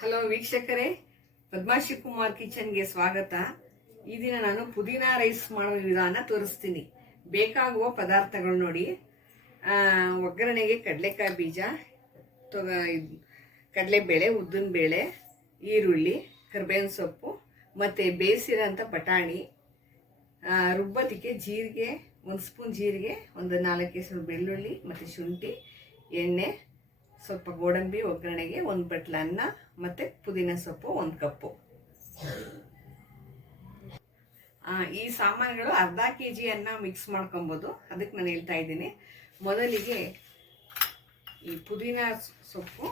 Hello ವೀಕ್ಷಕರೇ, ಪದ್ಮಾಶ್ರೀ ಕುಮಾರ್ ಕಿಚನ್ಗೆ ಸ್ವಾಗತ. ಈ ದಿನ ನಾನು ಪುದೀನಾ ರೈಸ್ ಮಾಡೋ ವಿಧಾನ ತೋರಿಸ್ತೀನಿ. ಬೇಕಾಗುವ ಪದಾರ್ಥಗಳು ನೋಡಿ. ಒಗ್ಗರಣೆಗೆ ಕಡಲೆಕಾಯಿ ಬೀಜ, ಕಡಲೆಬೇಳೆ, ಉದ್ದಿನಬೇಳೆ, ಈರುಳ್ಳಿ, ಕರಿಬೇವಿನ ಸೊಪ್ಪು ಮತ್ತು ಬೇಯಿಸಿರೋಂಥ ಬಟಾಣಿ, ರುಬ್ಬತಿಗೆ ಜೀರಿಗೆ, 1 ಸ್ಪೂನ್ ಜೀರಿಗೆ, ಒಂದು 4 ಎಸಳು ಬೆಳ್ಳುಳ್ಳಿ ಮತ್ತು ಶುಂಠಿ, ಎಣ್ಣೆ, ಸ್ವಲ್ಪ ಗೋಡಂಬಿ ಒಗ್ಗರಣೆಗೆ, 1 ಬಟ್ಲು ಅನ್ನ ಮತ್ತು ಪುದೀನ ಸೊಪ್ಪು 1 ಕಪ್ಪು. ಈ ಸಾಮಾನುಗಳು ಅರ್ಧ kg ಅನ್ನ ಮಿಕ್ಸ್ ಮಾಡ್ಕೊಬೋದು. ಅದಕ್ಕೆ ನಾನು ಹೇಳ್ತಾ ಇದ್ದೀನಿ. ಮೊದಲಿಗೆ ಈ ಪುದೀನ ಸೊಪ್ಪು,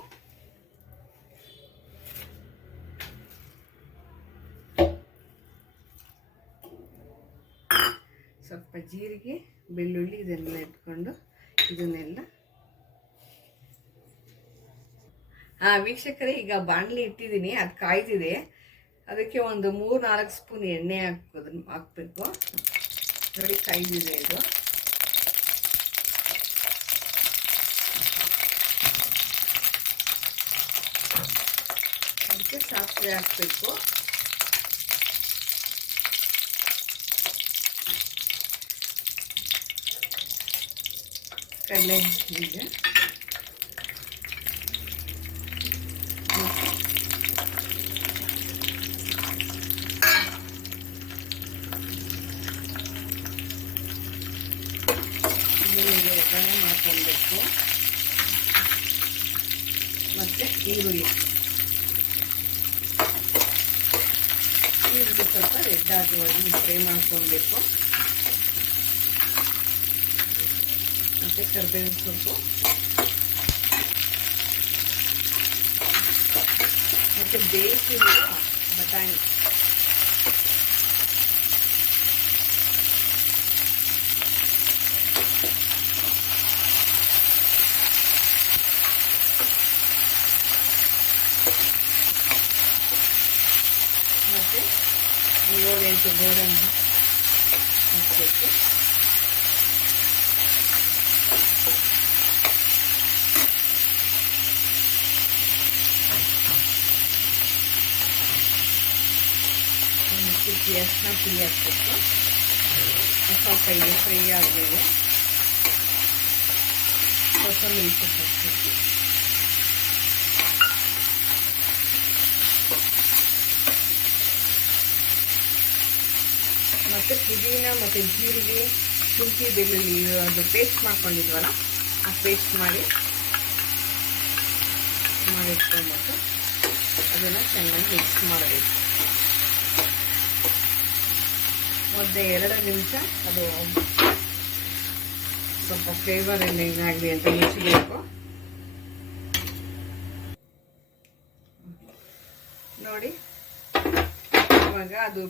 ಸ್ವಲ್ಪ ಜೀರಿಗೆ, ಬೆಳ್ಳುಳ್ಳಿ ಇದೆಲ್ಲ ಇಟ್ಕೊಂಡು ಇದನ್ನೆಲ್ಲ ವೀಕ್ಷಕರೇ, ಈಗ ಬಾಣಲಿ ಇಟ್ಟಿದ್ದೀನಿ, ಅದು ಕಾಯ್ದಿದೆ. ಅದಕ್ಕೆ ಒಂದು 3-4 ಸ್ಪೂನ್ ಎಣ್ಣೆ ಹಾಕಬೇಕು. ನೋಡಿ, ಕಾಯ್ದಿದೆ ಇದು. ಅದಕ್ಕೆ ಸಾಸಿವೆ ಹಾಕಬೇಕು. ಕಡಲೆ ಬೀಜ, ಒಗ್ಗರಣೆ ಮಾಡ್ಕೊಳ್ಬೇಕು. ಮತ್ತು ಈರುಳ್ಳಿ ಸ್ವಲ್ಪ ರೆಡ್ ಆಗುವವರೆಗೆ ಫ್ರೈ ಮಾಡ್ಕೊಳ್ಬೇಕು. ಮತ್ತು ಕರಿಬೇವಿನ ಸೊಪ್ಪು ಮತ್ತು ಬೇಯಿಸಿರುವ ಬಟಾಣಿ, ಮತ್ತು 7-8 ಗೋಡಂಬಿ ಹಾಕಬೇಕು. ಅರಿಶಿನ ಪುಡಿ ಹಾಕಬೇಕು. ಸ್ವಲ್ಪ ಇದು ಫ್ರೈ ಆದಮೇಲೆ ಕೊತ್ತಂಬರಿ ಸೊಪ್ಪು ಹಾಕಬೇಕು. ಮತ್ತು ಪುದೀನ ಮತ್ತು ಜೀರಿಗೆ, ಶುಂಠಿ, ಬೆಳ್ಳುಳ್ಳಿ ಅದು ಪೇಸ್ಟ್ ಮಾಡ್ಕೊಂಡಿದ್ವಲ್ಲ, ಆ ಪೇಸ್ಟ್ ಮಾಡಿಟ್ಕೊಂಡ್ಬಿಟ್ಟು ಅದನ್ನು ಚೆನ್ನಾಗಿ ಮಿಕ್ಸ್ ಮಾಡಬೇಕು. ಒಂದು 2 ನಿಮಿಷ ಅದು ಸ್ವಲ್ಪ ಫ್ಲೇವರ್ ಎಲ್ಲ ಇದಾಗಲಿ ಅಂತ ಮುಚ್ಚಬೇಕು. ನೋಡಿ, ಇವಾಗ ಅದು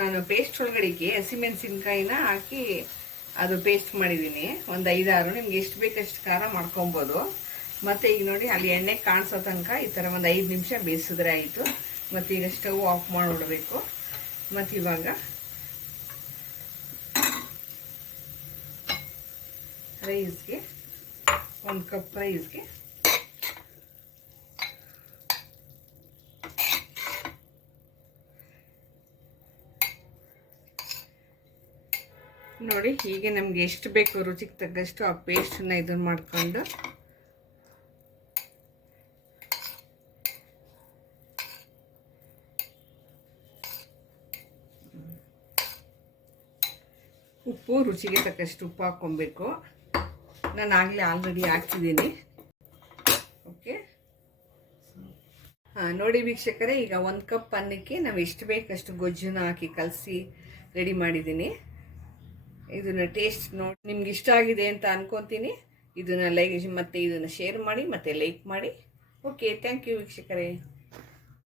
ನಾನು ಪೇಸ್ಟ್ ಒಳಗಡೆಗೆ ಹಸಿಮೆಣಸಿನ್ಕಾಯಿನ ಹಾಕಿ ಅದು ಪೇಸ್ಟ್ ಮಾಡಿದ್ದೀನಿ. ಒಂದು 5-6, ನಿಮ್ಗೆ ಎಷ್ಟು ಬೇಕಷ್ಟು ಖಾರ ಮಾಡ್ಕೊಬೋದು. ಮತ್ತು ಈಗ ನೋಡಿ, ಅಲ್ಲಿ ಎಣ್ಣೆ ಕಾಣಿಸೋ ತನಕ ಈ ಥರ ಒಂದು 5 ನಿಮಿಷ ಬೇಯಿಸಿದ್ರೆ ಆಯಿತು. ಮತ್ತು ಈಗ ಸ್ಟವ್ ಆಫ್ ಮಾಡಿಬಿಡಬೇಕು. ಮತ್ತು ಇವಾಗ ರೈಸ್ಗೆ 1 ಕಪ್ ರೈಸ್ಗೆ ನೋಡಿ, ಹೀಗೆ ನಮ್ಗೆ ಎಷ್ಟು ಬೇಕು ರುಚಿಗೆ ತಕ್ಕಷ್ಟು ಆ ಪೇಸ್ಟನ್ನ ಇದನ್ನು ಮಾಡಿಕೊಂಡು ಉಪ್ಪು ರುಚಿಗೆ ತಕ್ಕಷ್ಟು ಉಪ್ಪು ಹಾಕ್ಕೊಬೇಕು. ನಾನು ಆಲ್ರೆಡಿ ಹಾಕ್ತಿದ್ದೀನಿ. ಓಕೆ, ನೋಡಿ ವೀಕ್ಷಕರೇ, ಈಗ 1 ಕಪ್ ಅನ್ನಕ್ಕೆ ನಾವು ಎಷ್ಟು ಬೇಕಷ್ಟು ಗೊಜ್ಜನ್ನ ಹಾಕಿ ಕಲಸಿ ರೆಡಿ ಮಾಡಿದ್ದೀನಿ. ಇದನ್ನು ಟೇಸ್ಟ್ ನೋಡಿ ನಿಮ್ಗೆ ಇಷ್ಟ ಆಗಿದೆ ಅಂತ ಅನ್ಕೊತೀನಿ. ಇದನ್ನು ಲೈಕ್ ಮತ್ತು ಇದನ್ನು ಶೇರ್ ಮಾಡಿ ಮತ್ತು ಲೈಕ್ ಮಾಡಿ. ಓಕೆ, ಥ್ಯಾಂಕ್ ಯು ವೀಕ್ಷಕರೇ.